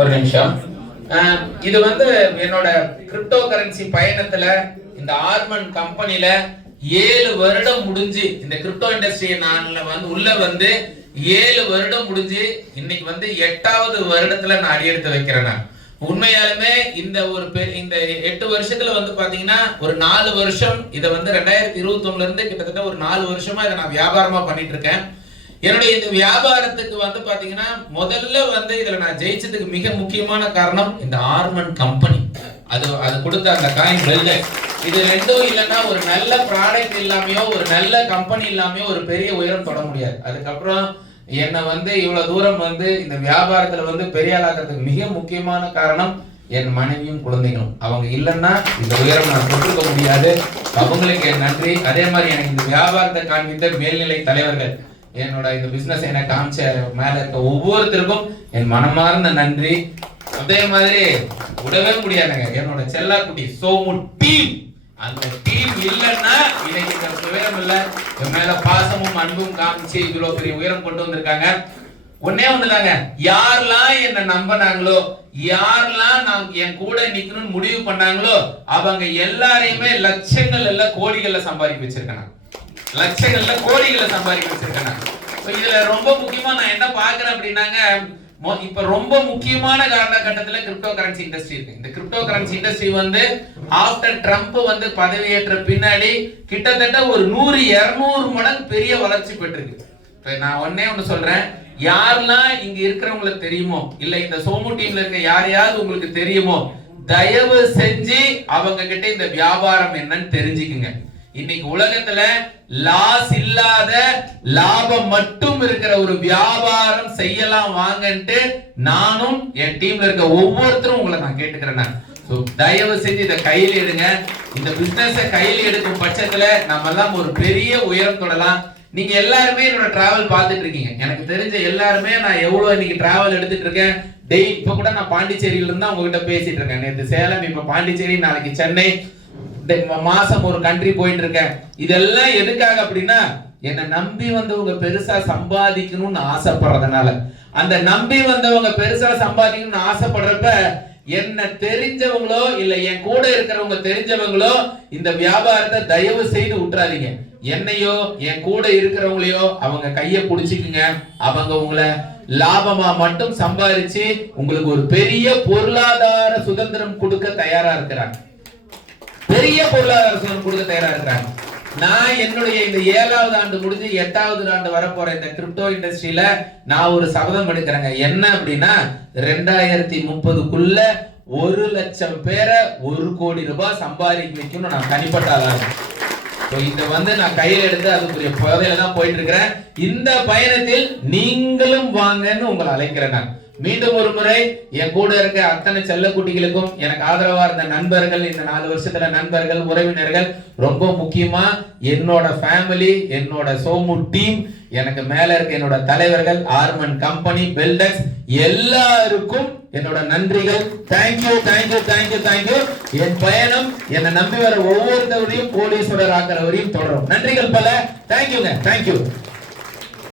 ஒரு நிமிஷம். இது வந்து என்னோட கிரிப்டோ கரன்சி பயணத்துல இந்த ஆர்மன் கம்பெனில 7 வருடம் முடிஞ்சு இந்த கிரிப்டோ இண்டஸ்ட்ரி நான் உள்ள வந்து 7 வருடம் முடிஞ்சு இன்னைக்கு வந்து 8வது வருடத்துல நான் அடியெடுத்து வைக்கிறேன். உண்மையாலுமே இந்த இந்த 8 வருஷத்துல வந்து பாத்தீங்கன்னா ஒரு 4 வருஷம் இதை வந்து 2021 இருந்து கிட்டத்தட்ட ஒரு 4 வருஷமா இதை நான் வியாபாரமா பண்ணிட்டு இருக்கேன். என்னுடைய இந்த வியாபாரத்துக்கு வந்து பாத்தீங்கன்னா முதல்ல வந்து இதுல நான் ஜெயிச்சதுக்கு மிக முக்கியமான காரணம் இந்த ஆர்மன் கம்பெனி. அது கொடுத்த அந்த காயின் வெல்டர். இது ரெண்டும் இல்லைன்னா ஒரு நல்ல ப்ராடக்ட் இல்லாமையோ ஒரு நல்ல கம்பெனி இல்லாமையோ ஒரு பெரிய உயரம் தொட முடியாது. அதுக்கப்புறம் என்னை வந்து இவ்வளவு தூரம் வந்து இந்த வியாபாரத்துல வந்து பெரிய ஆளாக்குறதுக்கு மிக முக்கியமான காரணம் என் மனைவியும் குழந்தைகளும். அவங்க இல்லைன்னா இந்த உயரம் நான் தொட்டிருக்க முடியாது. அவங்களுக்கு என் நன்றி. அதே மாதிரி எனக்கு இந்த வியாபாரத்தை காண்பித்த மேல்நிலை தலைவர்கள், என்னோட இந்த பிசினஸ் எனக்கு காமிச்ச மேல இருக்க ஒவ்வொருத்தருக்கும் என் மனமார்ந்த நன்றி. அதே மாதிரி விடவே முடியாதுங்க என்னோட செல்லாக்குட்டி சோமு டீம். அந்த டீம் இல்லைன்னா இன்னைக்கு இந்த உயரம் இல்லை. என் மேல பாசமும் அன்பும் காமிச்சு இவ்வளவு பெரிய உயரம் கொண்டு வந்திருக்காங்க. ஒன்னே ஒண்ணுதாங்க, யாரெல்லாம் என்ன நம்பினாங்களோ, யாரெல்லாம் நான் என் கூட நிக்கணும்னு முடிவு பண்ணாங்களோ அவங்க எல்லாரையுமே லட்சங்கள் இல்ல கோடிகள்ல சம்பாதிக்க வச்சிருக்கேன். லட்சங்கள்ல கோடிகளை சம்பாதிக்க வச்சிருக்கேன். இதுல ரொம்ப முக்கியமா நான் என்ன பாக்குறேன் அப்படின்னாங்க, இப்ப ரொம்ப முக்கியமான காலகட்டத்துல கிரிப்டோ கரன்சி இண்டஸ்ட்ரி இருக்கு. இந்த கிரிப்டோ கரன்சி இண்டஸ்ட்ரி வந்து ஆஃப்டர் ட்ரம்ப் வந்து பதவியேற்ற பின்னாடி கிட்டத்தட்ட ஒரு 100-200 மடங்கு பெரிய வளர்ச்சி பெற்றிருக்கு. நான் ஒன்னே ஒண்ணு சொல்றேன், யாரெல்லாம் இங்க இருக்கிறவங்களுக்கு தெரியுமோ இல்ல இந்த சோமு டீம்ல இருக்க யாரையாவது உங்களுக்கு தெரியுமோ தயவு செஞ்சு அவங்க கிட்ட இந்த வியாபாரம் என்னன்னு தெரிஞ்சுக்குங்க. இன்னைக்கு உலகத்துல லாஸ் இல்லாத லாபம் மட்டும் இருக்கிற ஒரு வியாபாரம் செய்யலாம் வாங்கன்ட்டு நானும் என் டீம்ல இருக்க ஒவ்வொருத்தரும் உங்களை நான் கேட்டுக்கிறேன். தயவு செஞ்சு இதை கையில் எடுங்க. இந்த பிசினஸ் கையில் எடுக்கும் பட்சத்துல நம்ம எல்லாம் ஒரு பெரிய உயரம் தொடலாம். நீங்க எல்லாருமே என்னோட டிராவல் பார்த்துட்டு இருக்கீங்க. எனக்கு தெரிஞ்ச எல்லாருமே நான் எவ்வளவு இன்னைக்கு டிராவல் எடுத்துட்டு இருக்கேன். இப்ப கூட நான் பாண்டிச்சேரியில இருந்தா உங்ககிட்ட பேசிட்டு இருக்கேன். நேற்று சேலம், இப்ப பாண்டிச்சேரி, நாளைக்கு சென்னை, மாசம் ஒரு கண்ட்ரி போயிட்டு இருக்கேன். இதெல்லாம் எதுக்காக அப்படின்னா என்னை நம்பி வந்தவங்க பெருசா சம்பாதிக்கணும்னு ஆசைப்படுறதுனால. அந்த நம்பி வந்தவங்க பெருசா சம்பாதிக்கணும்னு ஆசைப்படுறப்ப என்ன தெரிஞ்சவங்களோ இல்ல என் கூட இருக்கிறவங்க தெரிஞ்சவங்களோ இந்த வியாபாரத்தை தயவு செய்து விட்டுறாதீங்க. என்னையோ என் கூட இருக்கிறவங்களையோ அவங்க கைய புடிச்சுக்குங்க. அவங்க உங்களை லாபமா மட்டும் சம்பாதிச்சு உங்களுக்கு ஒரு பெரிய பொருளாதார சுதந்திரம் கொடுக்க தயாரா இருக்கிறாங்க. பெரிய பொருளாதார சுதந்திரம் கொடுக்க தயாரா இருக்கிறாங்க. நான் என்னுடைய இந்த 7வது ஆண்டு முடிஞ்சு 8வது ஆண்டு வரப்போற இந்த கிரிப்டோ இண்டஸ்ட்ரியில நான் ஒரு சபதம் எடுக்கிறேங்க. என்ன அப்படின்னா 2030க்குள்ள 1 லட்சம் பேரை 1 கோடி ரூபாய் சம்பாதிக்க வைக்கணும்னு நான் தனிப்பட்ட ஆளாக இதை வந்து நான் கையில் எடுத்து அதுக்குரிய பாதையில தான் போயிட்டு இருக்கிறேன். இந்த பயணத்தில் நீங்களும் வாங்கன்னு உங்களை அழைக்கிறேன். நான் மீண்டும் ஒரு முறை என் கூட இருக்க அத்தனை செல்ல குட்டிகளுக்கும் எனக்கு ஆதரவா இருந்த நண்பர்கள், இந்த 4 வருஷத்துல நண்பர்கள், உறவினர்கள், ரொம்ப முக்கியமா என்னோட ஃபேமிலி, என்னோட சோமு டீம், எனக்கு மேல இருக்க என்னோட தலைவர்கள், ஆர்மன் கம்பெனி, பெல்டெக்ஸ், எல்லாருக்கும் என்னோட நன்றிகள். Thank you thank you thank you thank you. என் பயணம் என்னை நம்பி வர ஒவ்வொருத்தவரையும் கோடீஸ்வரர் ஆக்கிறவரையும் தொடரும். நன்றிகள் பல. தேங்க்யூங்க. தேங்க்யூ.